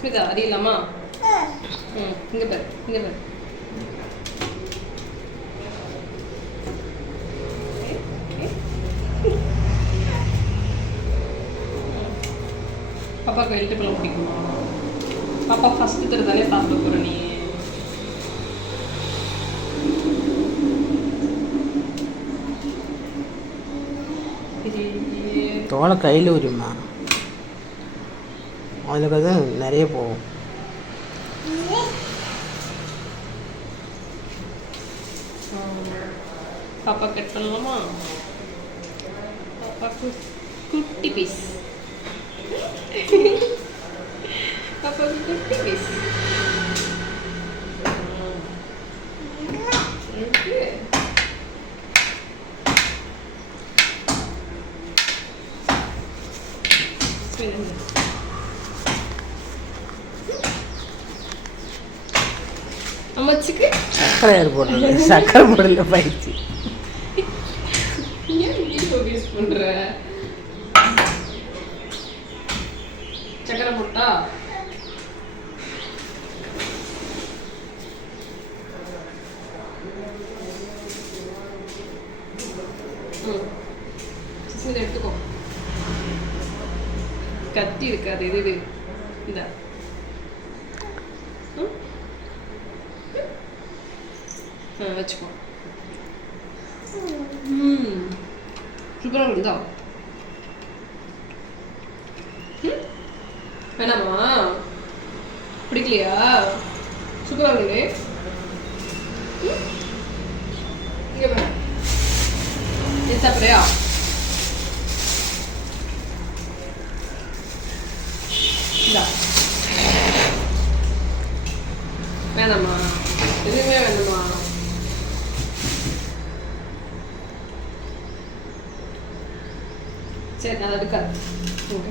ஸ்மிதா அறியலாமா ம் இங்கே பாரு இங்கே பாரு. பாப்பாவுக்கு வெள்ளிப்பழம் பிடிக்குமா? பாப்பா ஃபஸ்ட்டு தரதாலே சாப்பிட போகிற நீ. தோலை கையில் உரிமா அதில் தான் நிறைய போகும். பாப்பா கட் பண்ணலாமா? பாப்பா குட்டி பீஸ் பாப்பாவுக்கு குட்டி பீஸ் அம்மாச்சிக்கு? சக்கரை யார் போடுறது சக்கரை போடல பயிற்சி சக்கரை போட்டா? எடுத்துக்கோ. கத்தி இருக்காது இது இது. இந்த. வச்சுக்கோ. சூப்பராக இருந்தா வேணாமா? பிடிக்கலையா? சூப்பராக இருக்கு இங்கே சாப்பிட்றியா? இந்தா. வேணாமா? எதுவுமே வேணுமா? ശരി അതെടുക്കാം ഓക്കെ.